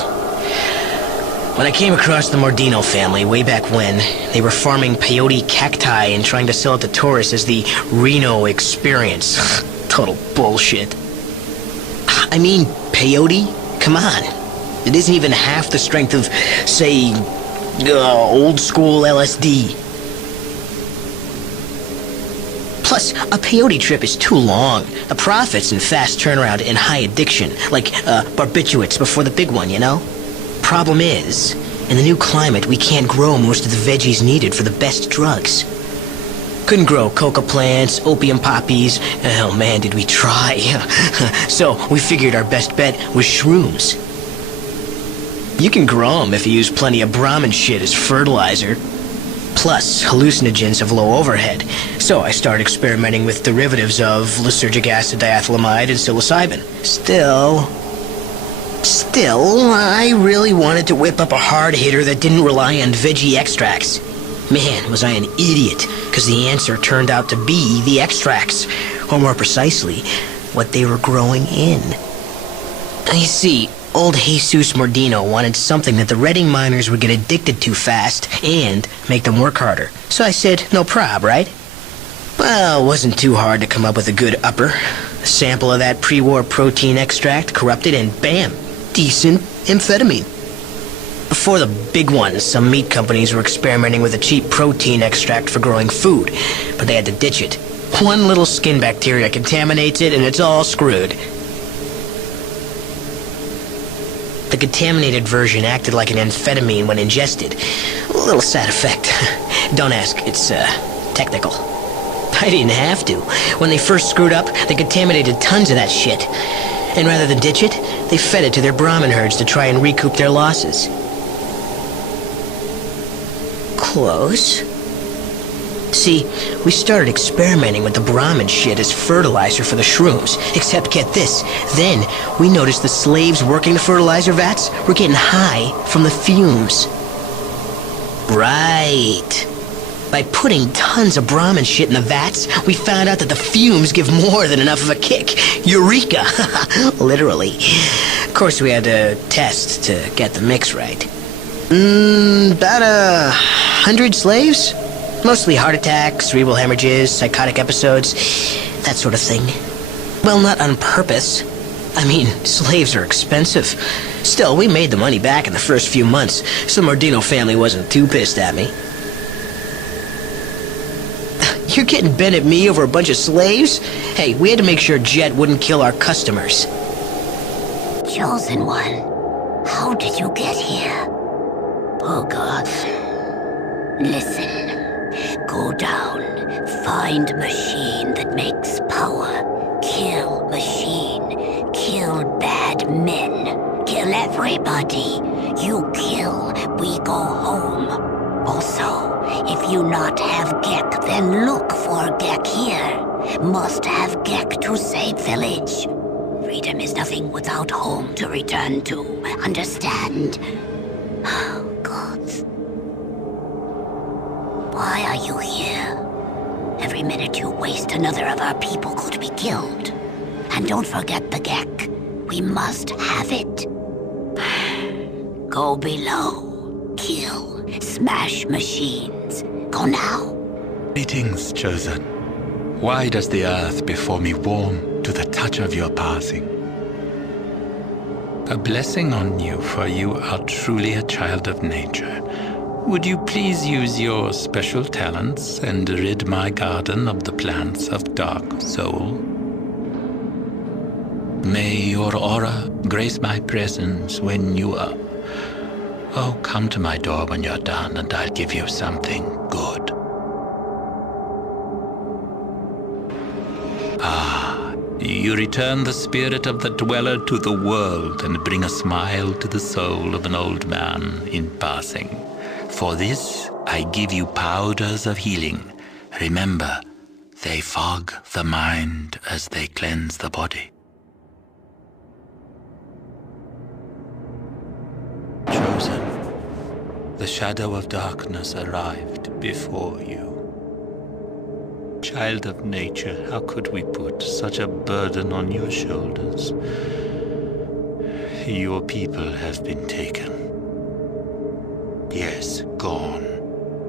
when I came across the Mordino family way back when, they were farming peyote cacti and trying to sell it to tourists as the Reno experience. Total bullshit. I mean, peyote? Come on. It isn't even half the strength of, say, old school LSD. Plus, a peyote trip is too long. The profits in fast turnaround and high addiction, like barbiturates before the big one, you know? Problem is, in the new climate, we can't grow most of the veggies needed for the best drugs. Couldn't grow coca plants, opium poppies. Oh man, did we try. So we figured our best bet was shrooms. You can grow them if you use plenty of Brahmin shit as fertilizer. Plus, hallucinogens have low overhead. So I started experimenting with derivatives of lysergic acid diethylamide and psilocybin. Still, I really wanted to whip up a hard hitter that didn't rely on veggie extracts. Man, was I an idiot, because the answer turned out to be the extracts, or more precisely, what they were growing in. You see, old Jesus Mordino wanted something that the Redding miners would get addicted to fast and make them work harder. So I said, no prob, right? Well, it wasn't too hard to come up with a good upper. A sample of that pre-war protein extract corrupted and bam, decent amphetamine. Before the big ones, some meat companies were experimenting with a cheap protein extract for growing food, but they had to ditch it. One little skin bacteria contaminates it and it's all screwed. The contaminated version acted like an amphetamine when ingested. A little side effect. Don't ask, it's technical. I didn't have to. When they first screwed up, they contaminated tons of that shit. And rather than ditch it, they fed it to their Brahmin herds to try and recoup their losses. Close. See, we started experimenting with the Brahmin shit as fertilizer for the shrooms. Except, get this, then we noticed the slaves working the fertilizer vats were getting high from the fumes. Right. By putting tons of Brahmin shit in the vats, we found out that the fumes give more than enough of a kick. Eureka! Literally. Of course, we had to test to get the mix right. About 100 slaves? Mostly heart attacks, cerebral hemorrhages, psychotic episodes, that sort of thing. Well, not on purpose. I mean, slaves are expensive. Still, we made the money back in the first few months, so the Mordino family wasn't too pissed at me. You're getting bent at me over a bunch of slaves? Hey, we had to make sure Jet wouldn't kill our customers. Chosen One, how did you get here? Oh, God. Listen. Go down. Find machine that makes power. Kill machine. Kill bad men. Kill everybody. You kill, we go home. Also, if you not have Gek, then look for Gek here. Must have Gek to save village. Freedom is nothing without home to return to. Understand? Oh, gods. Why are you here? Every minute you waste, another of our people could be killed. And don't forget the Gek. We must have it. Go below. Kill kill, smash machines. Go now. Greetings, Chosen. Why does the earth before me warm to the touch of your passing? A blessing on you, for you are truly a child of nature. Would you please use your special talents and rid my garden of the plants of dark soul? May your aura grace my presence when you are... Oh, come to my door when you're done, and I'll give you something good. Ah, you return the spirit of the dweller to the world and bring a smile to the soul of an old man in passing. For this, I give you powders of healing. Remember, they fog the mind as they cleanse the body. Chosen, the shadow of darkness arrived before you. Child of nature, how could we put such a burden on your shoulders? Your people have been taken. Yes, gone.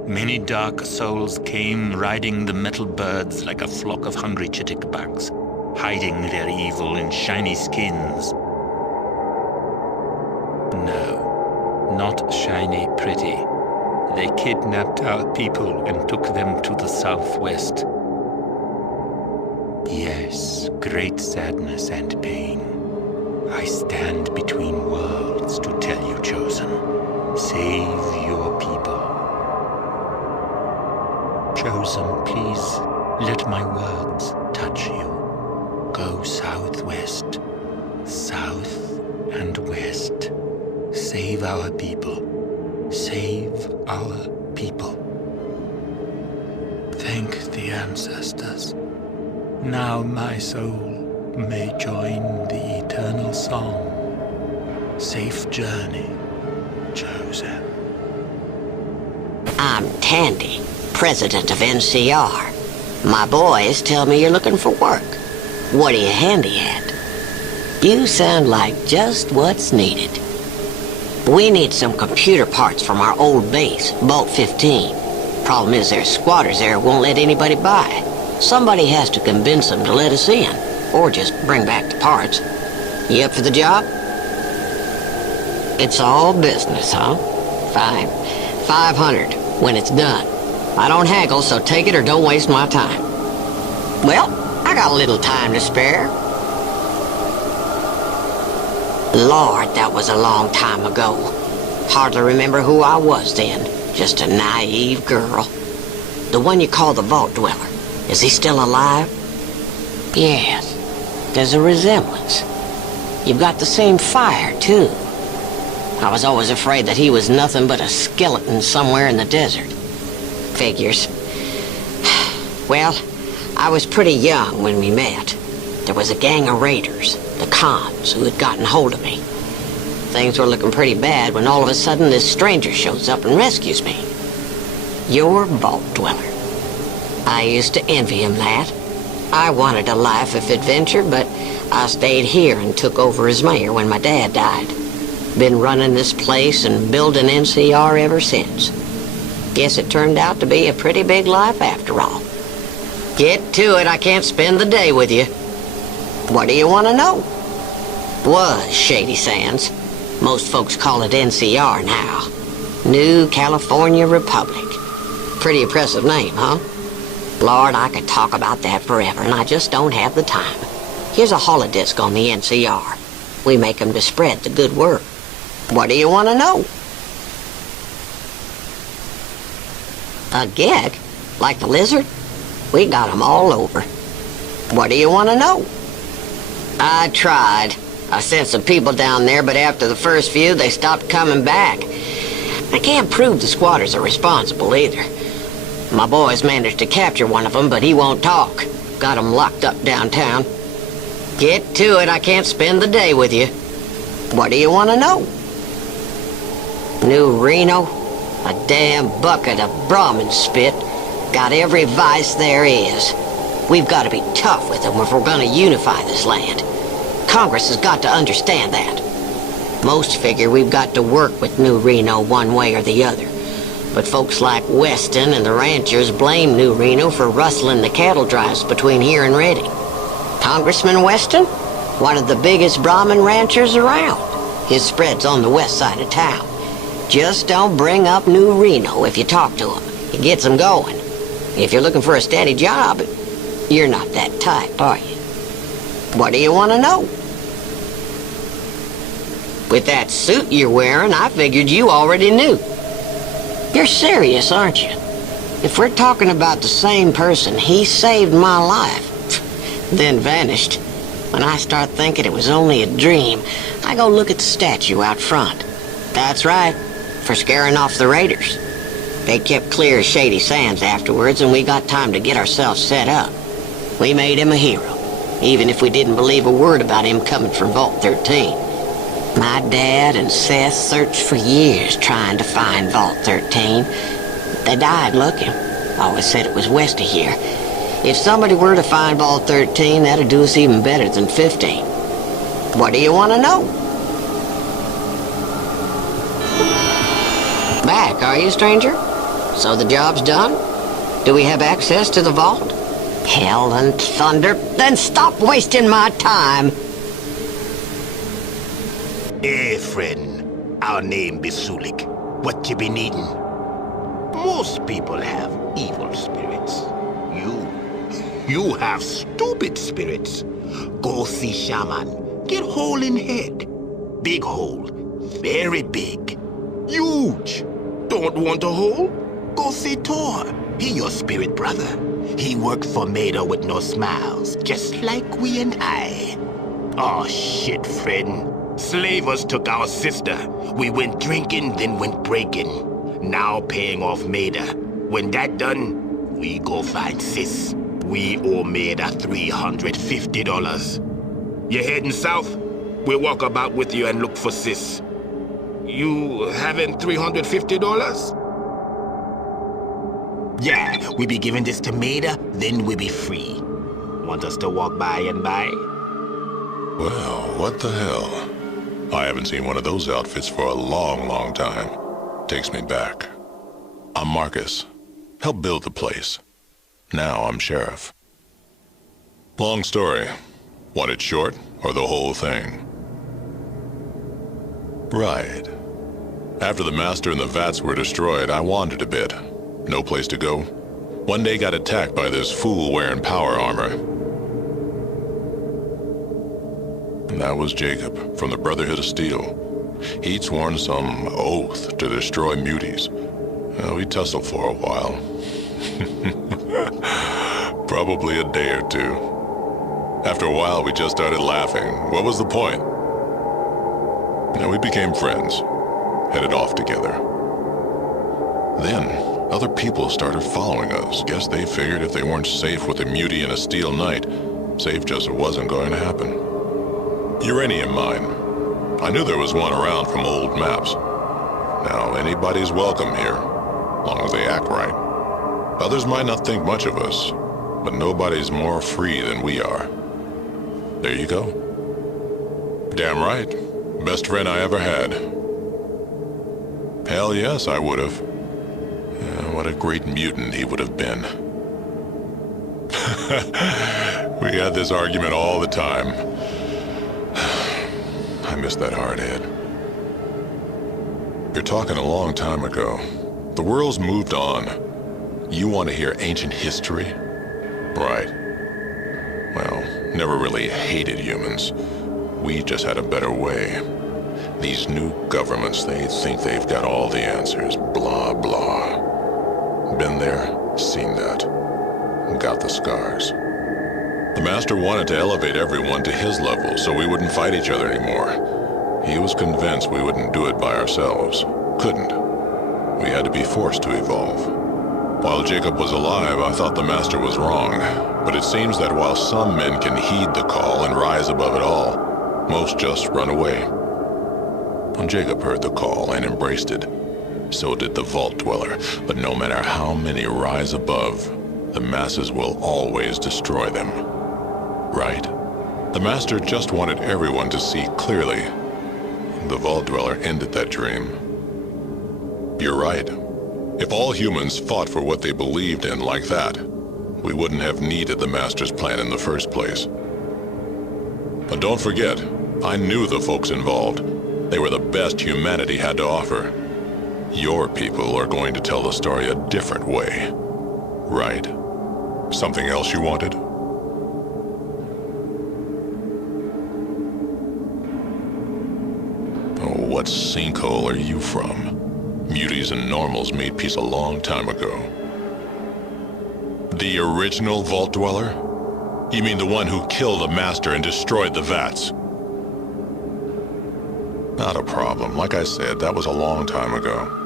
Many dark souls came riding the metal birds like a flock of hungry chittick-backs, hiding their evil in shiny skins. No, not shiny pretty. They kidnapped our people and took them to the southwest. Yes, great sadness and pain. I stand between worlds to tell you, Chosen. Save your people. Chosen, please let my words touch you. Go southwest, south and west. Save our people. Save our people. Thank the ancestors. Now my soul may join the eternal song. Safe journey, Chosen. I'm Tandy, president of NCR. My boys tell me you're looking for work. What are you handy at? You sound like just what's needed. We need some computer parts from our old base, Vault 15. Problem is there's squatters there who won't let anybody by. Somebody has to convince them to let us in, or just bring back the parts. You up for the job? It's all business, huh? Fine. 500 when it's done. I don't haggle, so take it or don't waste my time. Well, I got a little time to spare. Lord, that was a long time ago. Hardly remember who I was then. Just a naive girl. The one you call the Vault Dweller. Is he still alive? Yes. There's a resemblance. You've got the same fire, too. I was always afraid that he was nothing but a skeleton somewhere in the desert. Figures. Well, I was pretty young when we met. There was a gang of raiders, the Khans, who had gotten hold of me. Things were looking pretty bad when all of a sudden this stranger shows up and rescues me. Your Vault Dweller. I used to envy him that. I wanted a life of adventure, but I stayed here and took over as mayor when my dad died. Been running this place and building NCR ever since. Guess it turned out to be a pretty big life after all. Get to it, I can't spend the day with you. What do you want to know? Was Shady Sands. Most folks call it NCR now. New California Republic. Pretty impressive name, huh? Lord, I could talk about that forever, and I just don't have the time. Here's a holodisc on the NCR. We make them to spread the good word. What do you want to know? A gag? Like the lizard? We got them all over. What do you want to know? I tried. I sent some people down there, but after the first few, they stopped coming back. I can't prove the squatters are responsible either. My boys managed to capture one of them, but he won't talk. Got him locked up downtown. Get to it, I can't spend the day with you. What do you want to know? New Reno? A damn bucket of Brahmin spit. Got every vice there is. We've got to be tough with them if we're going to unify this land. Congress has got to understand that. Most figure we've got to work with New Reno one way or the other. But folks like Weston and the ranchers blame New Reno for rustling the cattle drives between here and Redding. Congressman Weston, one of the biggest Brahmin ranchers around. His spread's on the west side of town. Just don't bring up New Reno if you talk to him. It gets him going. If you're looking for a steady job, you're not that type, are you? What do you want to know? With that suit you're wearing, I figured you already knew. You're serious, aren't you? If we're talking about the same person, he saved my life, then vanished. When I start thinking it was only a dream, I go look at the statue out front. That's right, for scaring off the raiders. They kept clear of Shady Sands afterwards, and we got time to get ourselves set up. We made him a hero, even if we didn't believe a word about him coming from Vault 13. My dad and Seth searched for years trying to find Vault 13. They died looking. Always said it was west of here. If somebody were to find Vault 13, that'd do us even better than 15. What do you want to know? Back, are you, stranger? So the job's done? Do we have access to the vault? Hell and thunder, then stop wasting my time. Hey, friend. Our name be Sulik. What you be needing? Most people have evil spirits. You have stupid spirits. Go see shaman. Get hole in head. Big hole. Very big. Huge. Don't want a hole? Go see Thor. He your spirit brother. He worked for Maida with no smiles, just like we and I. Oh shit, friend. Slavers took our sister. We went drinking, then went breaking. Now paying off Maida. When that done, we go find sis. We owe Maida $350. You heading south? We'll walk about with you and look for sis. You having $350? Yeah, we be giving this to Maida, then we be free. Want us to walk by and buy? Well, what the hell? I haven't seen one of those outfits for a long, long time. Takes me back. I'm Marcus. Helped build the place. Now I'm sheriff. Long story. Want it short, or the whole thing? Right. After the Master and the Vats were destroyed, I wandered a bit. No place to go. One day got attacked by this fool wearing power armor. And that was Jacob, from the Brotherhood of Steel. He'd sworn some oath to destroy muties. We tussled for a while. Probably a day or two. After a while, we just started laughing. What was the point? We became friends. Headed off together. Then, other people started following us. Guess they figured if they weren't safe with a mutie and a steel knight, safe just wasn't going to happen. Uranium mine. I knew there was one around from old maps. Now, anybody's welcome here, long as they act right. Others might not think much of us, but nobody's more free than we are. There you go. Damn right. Best friend I ever had. Hell yes, I would have. What a great mutant he would have been. We had this argument all the time. I miss that hard head. You're talking a long time ago. The world's moved on. You want to hear ancient history? Right. Well, never really hated humans. We just had a better way. These new governments, they think they've got all the answers. Blah, blah. Been there, seen that. Got the scars. The Master wanted to elevate everyone to his level so we wouldn't fight each other anymore. He was convinced we wouldn't do it by ourselves. Couldn't. We had to be forced to evolve. While Jacob was alive, I thought the Master was wrong. But it seems that while some men can heed the call and rise above it all, most just run away. When Jacob heard the call and embraced it, so did the Vault Dweller. But no matter how many rise above, the masses will always destroy them. Right? The Master just wanted everyone to see clearly. the Vault Dweller ended that dream. You're right. If all humans fought for what they believed in like that, we wouldn't have needed the Master's plan in the first place. But don't forget, I knew the folks involved. They were the best humanity had to offer. Your people are going to tell the story a different way. Right? Something else you wanted? Oh, what sinkhole are you from? Muties and normals made peace a long time ago. The original Vault Dweller? You mean the one who killed the Master and destroyed the vats? Not a problem. Like I said, that was a long time ago.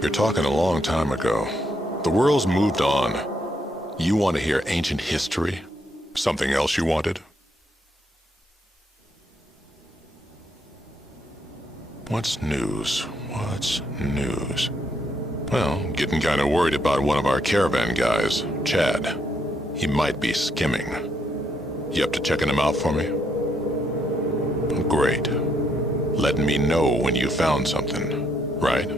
You're talking a long time ago. The world's moved on. You want to hear ancient history? Something else you wanted? What's news? What's news? Well, getting kind of worried about one of our caravan guys, Chad. He might be skimming. You up to checking him out for me? Great. Letting me know when you found something, right?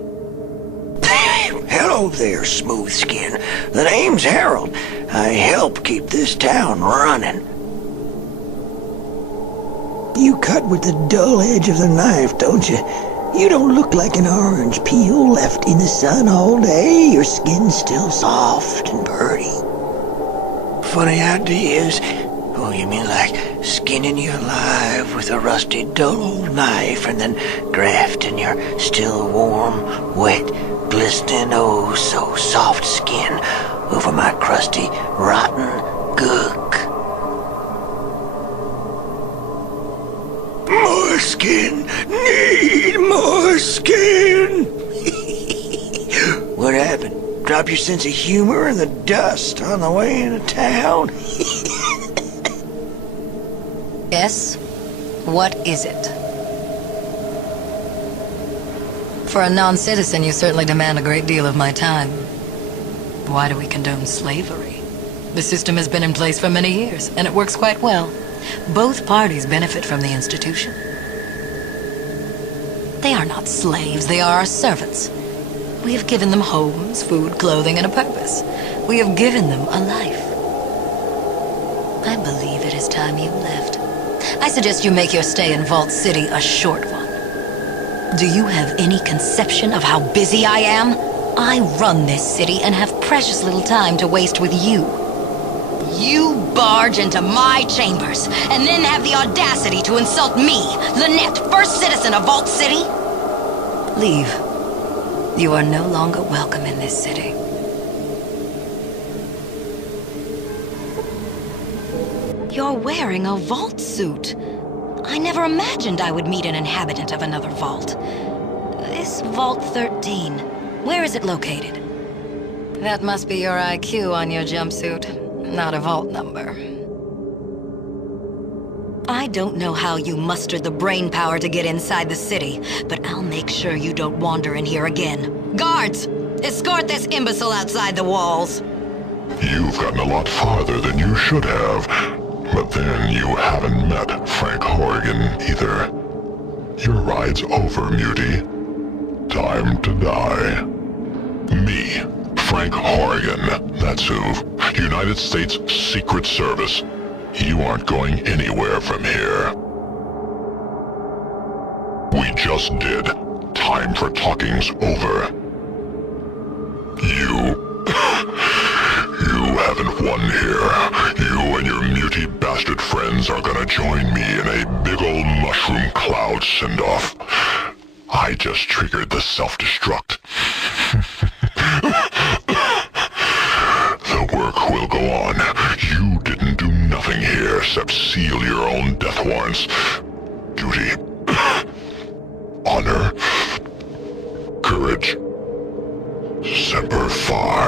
Hello there, Smooth Skin. The name's Harold. I help keep this town running. You cut with the dull edge of the knife, don't you? You don't look like an orange peel left in the sun all day. Your skin's still soft and pretty. Funny ideas. Oh, you mean like skinning you alive with a rusty, dull old knife and then grafting your still warm, wet, glistening, oh so soft skin over my crusty, rotten gook. More skin! Need more skin! What happened? Drop your sense of humor in the dust on the way into town? Yes? What is it? For a non-citizen, you certainly demand a great deal of my time. Why do we condone slavery? The system has been in place for many years, and it works quite well. Both parties benefit from the institution. They are not slaves, they are our servants. We have given them homes, food, clothing, and a purpose. We have given them a life. I believe it is time you left. I suggest you make your stay in Vault City a short one. Do you have any conception of how busy I am? I run this city and have precious little time to waste with you. You barge into my chambers and then have the audacity to insult me, Lynette, first citizen of Vault City? Leave. You are no longer welcome in this city. You're wearing a vault suit. I never imagined I would meet an inhabitant of another vault. This Vault 13, where is it located? That must be your IQ on your jumpsuit, not a vault number. I don't know how you mustered the brain power to get inside the city, but I'll make sure you don't wander in here again. Guards! Escort this imbecile outside the walls! You've gotten a lot farther than you should have. But then you haven't met Frank Horrigan either. Your ride's over, Mutie. Time to die. Me, Frank Horrigan, that's who. United States Secret Service. You aren't going anywhere from here. We just did. Time for talking's over. You haven't won here. You and your mutie bastard friends are gonna join me in a big ol' mushroom cloud send-off. I just triggered the self-destruct. The work will go on. You didn't do nothing here except seal your own death warrants. Duty. Honor. Courage. Semper Fi.